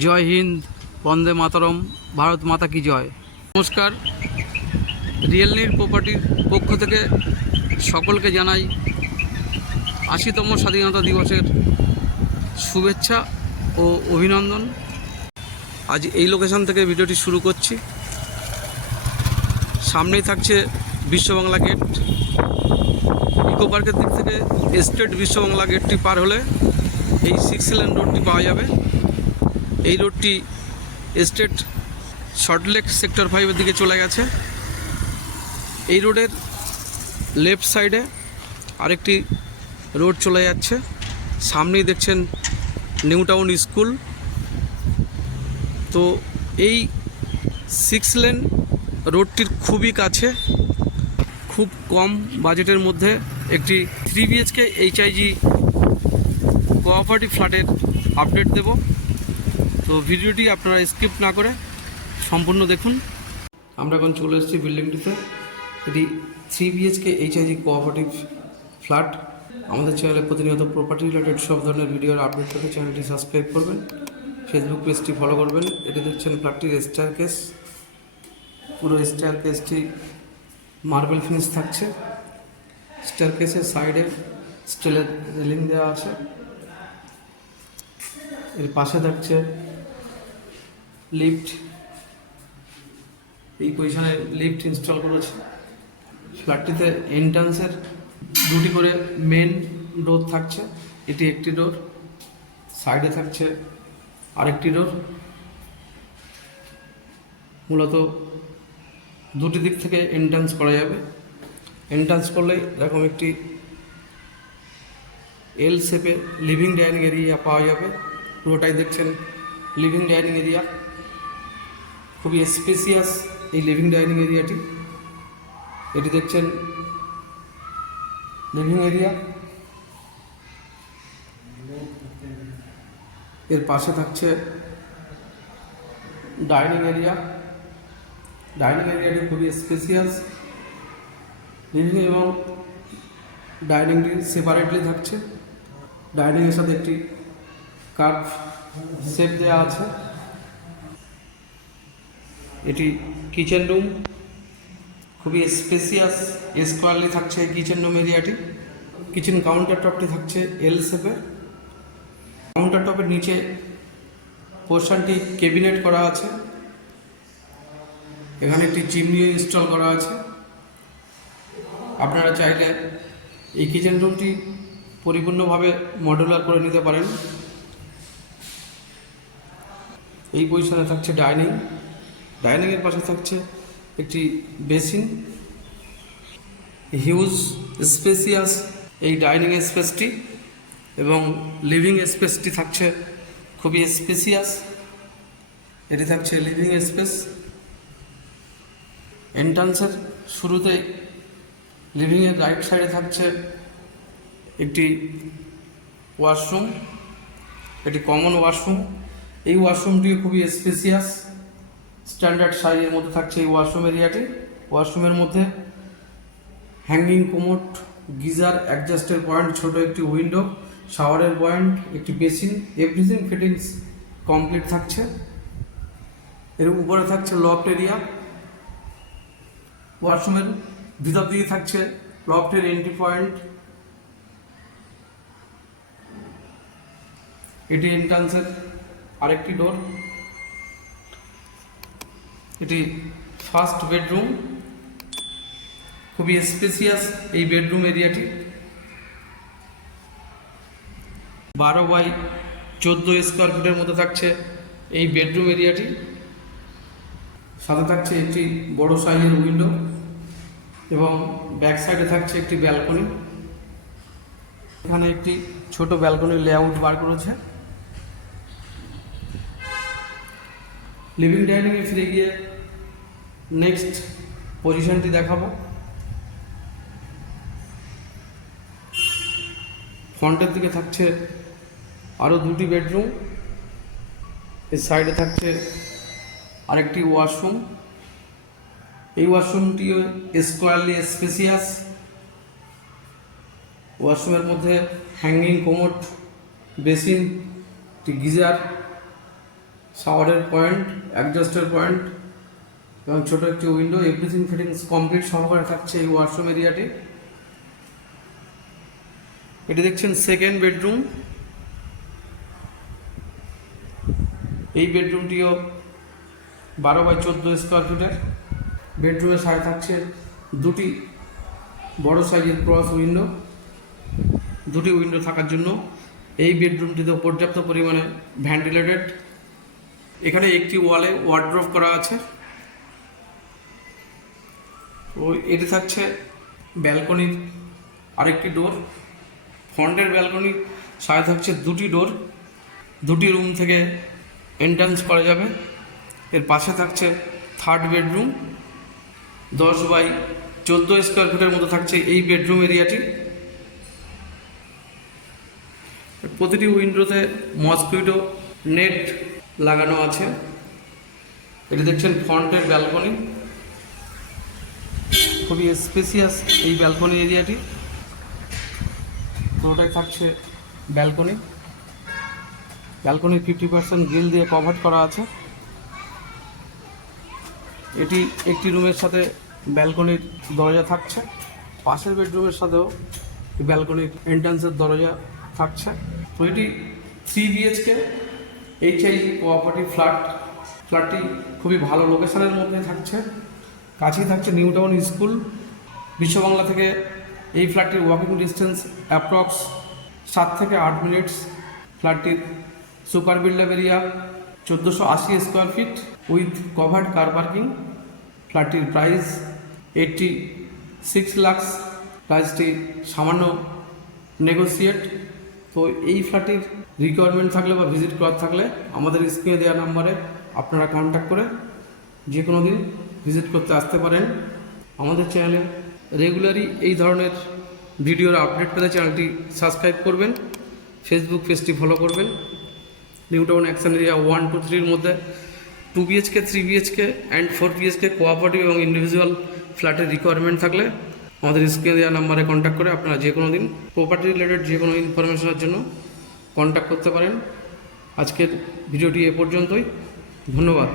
জয় হিন্দ, বন্দে মাতরম, ভারত মাতা কি জয়। নমস্কার, রিয়েলনির প্রপার্টির পক্ষ থেকে সকলকে জানাই ৮০তম স্বাধীনতা দিবসের শুভেচ্ছা ও অভিনন্দন। আজ এই লোকেশন থেকে ভিডিওটি শুরু করছি। সামনেই থাকছে বিশ্ববাংলা গেট। ইকো পার্কের দিক থেকে এস্টেট বিশ্ববাংলা গেটটি পার হলে এই 6 লেন রোডটি পাওয়া যাবে। এই রোডটি এস্টেট শর্টলেক সেক্টর 5-এর দিকে চলে গেছে। এই রোডের লেফট সাইডে আরেকটি রোড চলে যাচ্ছে। সামনেই দেখছেন নিউ টাউন স্কুল। তো এই 6 লেন রোডটির খুবই কাছে, খুব কম বাজেটের মধ্যে একটি 3 BHK HIG কোঅপারেটিভ ফ্ল্যাটের আপডেট দেব। তো ভিডিওটি আপনারা স্কিপ না করে সম্পূর্ণ দেখুন। আমরা এখন চলে এসেছি বিল্ডিংটিতে। এটি 3 BHK HIG কোঅপারেটিভ ফ্ল্যাট। আমাদের চ্যানেলে প্রতিনিয়ত প্রপার্টি রিলেটেড সব ধরনের ভিডিওর আপডেট পেতে চ্যানেলটি সাবস্ক্রাইব করবেন, ফেসবুক পেজটি ফলো করবেন। এটি দেখছেন ফ্ল্যাটটির স্টেয়ারকেস। পুরো স্টেয়ারকেসটি মার্বেল ফিনিশ থাকছে। স্টেয়ারকেসের সাইডে স্টিলের রেলিং দেওয়া আছে। এর পাশে থাকছে লিফট। এই পজিশনে লিফট ইনস্টল করেছে। ফ্ল্যাটটিতে এন্ট্রান্সের দুটি করে মেন ডোর থাকছে। এটি একটি ডোর, সাইডে থাকছে আরেকটি ডোর। মূলত দুটি দিক থেকে এন্ট্রান্স করা যাবে। এন্ট্রান্স করলে এরকম একটি এল শেপে লিভিং ডাইনিং এরিয়া পাওয়া যাবে। পুরোটাই দেখছেন লিভিং ডাইনিং এরিয়া। খুবই স্পেসিয়াস এই লিভিং ডাইনিং এরিয়াটি। এটি দেখছেন লিভিং এরিয়া। এর পাশে থাকছে ডাইনিং এরিয়া। ডাইনিং এরিয়াটি খুবই স্পেসিয়াস। লিভিং এবং ডাইনিংটি সেপারেটলি থাকছে। ডাইনিংয়ের সাথে একটি কার্ভ শেপ দেওয়া আছে। এটি কিচেন রুম। খুবই স্পেসিয়াস স্কোয়ারলি থাকছে এই কিচেন রুম এরিয়াটি। কিচেন কাউন্টার টপটি থাকছে এল শেপে। কাউন্টার টপের নিচে পোর্শনটি ক্যাবিনেট করা আছে। এখানে একটি চিমনিও ইনস্টল করা আছে। আপনারা চাইলে এই কিচেন রুমটি পরিপূর্ণভাবে মডুলার করে নিতে পারেন। এই পজিশনে থাকছে ডাইনিং। ডাইনিংয়ের পাশে থাকছে একটি বেসিন। হিউজ স্পেসিয়াস এই ডাইনিং স্পেসটি এবং লিভিং স্পেসটি থাকছে খুবই স্পেসিয়াস। এটি থাকছে লিভিং স্পেস। এন্ট্রান্সের শুরুতে লিভিংয়ের রাইট সাইডে থাকছে একটি ওয়াশরুম। এটি কমন ওয়াশরুম। এই ওয়াশরুমটিও খুবই স্পেসিয়াস, স্ট্যান্ডার্ড সাইজের মধ্যে থাকছে এই ওয়াশরুম এরিয়াটি। ওয়াশরুমের মধ্যে হ্যাঙ্গিং কোমোড, গিজার, অ্যাডজাস্টের পয়েন্ট, ছোট একটি উইন্ডো, শাওয়ারের পয়েন্ট, একটি বেসিন, এভরিথিং ফিটিংস কমপ্লিট থাকছে। এর উপরে থাকছে লফট এরিয়া। ওয়াশরুমের ভিতর দিকে থাকছে লফটের এন্ট্রি পয়েন্ট। এটি এন্ট্রান্সের আরেকটি ডোর। এটি ফার্স্ট বেডরুম। খুবই স্পেসিয়াস এই বেডরুম এরিয়াটি। 12x14 স্কোয়ার ফিটের মধ্যে থাকছে এই বেডরুম এরিয়াটি। সাথে থাকছে একটি বড় সাইজের উইন্ডো এবং ব্যাক সাইডে থাকছে একটি ব্যালকনি। এখানে একটি ছোট ব্যালকনির লেআউট বার করেছে। লিভিং ডাইনিংয়ে ফিরে গিয়ে নেক্সট পজিশনটি দেখাবো। ফ্রন্টের দিকে থাকছে আরও দুটি বেডরুম। এর সাইডে থাকছে আরেকটি ওয়াশরুম। এই ওয়াশরুমটিও স্কোয়ারলি স্পেসিয়াস। ওয়াশরুমের মধ্যে হ্যাঙ্গিং কোমোড, বেসিন, একটি গিজার, শাওয়ারের পয়েন্ট, অ্যাডজাস্টের পয়েন্ট এবং ছোট একটি উইন্ডো, এভরিথিং ফিটিংস কমপ্লিট সহকারে থাকছে এই ওয়াশরুম এরিয়াটি। এটি দেখছেন সেকেন্ড বেডরুম। এই বেডরুমটিও 12x14 স্কোয়ার ফিটের। বেডরুমের সাথে থাকছে দুটি বড় সাইজের ক্রস উইন্ডো। দুটি উইন্ডো থাকার জন্য এই বেডরুমটিতেও পর্যাপ্ত পরিমাণে ভেন্টিলেটেড। এখানে একটি ওয়ালে ওয়ার্ড্রোব করা আছে। ও এটি থাকছে ব্যালকনির আরেকটি ডোর। ফ্রন্টের ব্যালকনির সাথে থাকছে দুটি ডোর, দুটি রুম থেকে এন্ট্রান্স করা যাবে। এর পাশে থাকছে থার্ড বেডরুম। 10x14 স্কোয়ার ফিটের মতো থাকছে এই বেডরুম এরিয়াটি। প্রতিটি উইন্ডোতে মসকিউটো নেট লাগানো আছে। এটি দেখছেন ফ্রন্টের ব্যালকনি, খুবই স্পেসিয়াস এই ব্যালকনি এরিয়াটি। পুরোটাই থাকছে ব্যালকনি। ব্যালকনির 50% গ্রিল দিয়ে কভার করা আছে। এটি একটি রুমের সাথে ব্যালকনির দরজা থাকছে। পাশের বেডরুমের সাথেও ব্যালকনির এন্ট্রান্সের দরজা থাকছে। তো এটি 3 BHK HI কোঅপারেটিভ ফ্ল্যাট। ফ্ল্যাটটি খুবই ভালো লোকেশনের মধ্যে থাকছে। কাছেই থাকছে নিউ টাউন স্কুল। বিশ্ববাংলা থেকে এই ফ্ল্যাটটির ওয়াকিং ডিস্টেন্স অ্যাপ্রক্স 7 থেকে 8 মিনিটস। ফ্ল্যাটটির super builder area 1480 square feet with covered car parking. ফ্ল্যাটটির প্রাইস 86 লাখ। প্রাইসটি সামান্য নেগোসিয়েট। তো এই ফ্ল্যাটটির রিকোয়ারমেন্ট থাকলে বা ভিজিট করার থাকলে আমাদের স্ক্রিনে দেওয়া নাম্বারে আপনারা কন্ট্যাক্ট করে যে কোনো দিন ভিজিট করতে আসতে পারেন। আমাদের চ্যানেলে রেগুলারই এই ধরনের ভিডিওর আপডেট পেতে চ্যানেলটি সাবস্ক্রাইব করবেন, ফেসবুক পেজটি ফলো করবেন। নিউ টাউন অ্যাকশন এরিয়া 1, 2, 3 মধ্যে 2 BHK, 3 BHK and 4 BHK cooperative এবং ইন্ডিভিজুয়াল ফ্ল্যাটের রিকোয়ারমেন্ট থাকলে আমাদের স্ক্রিনে দেওয়া নাম্বারে কন্ট্যাক্ট করে আপনারা যে কোনো দিন প্রপার্টি রিলেটেড যে কোনো ইনফরমেশনের জন্য কন্ট্যাক্ট করতে পারেন। আজকের ভিডিওটি এ পর্যন্তই। ধন্যবাদ।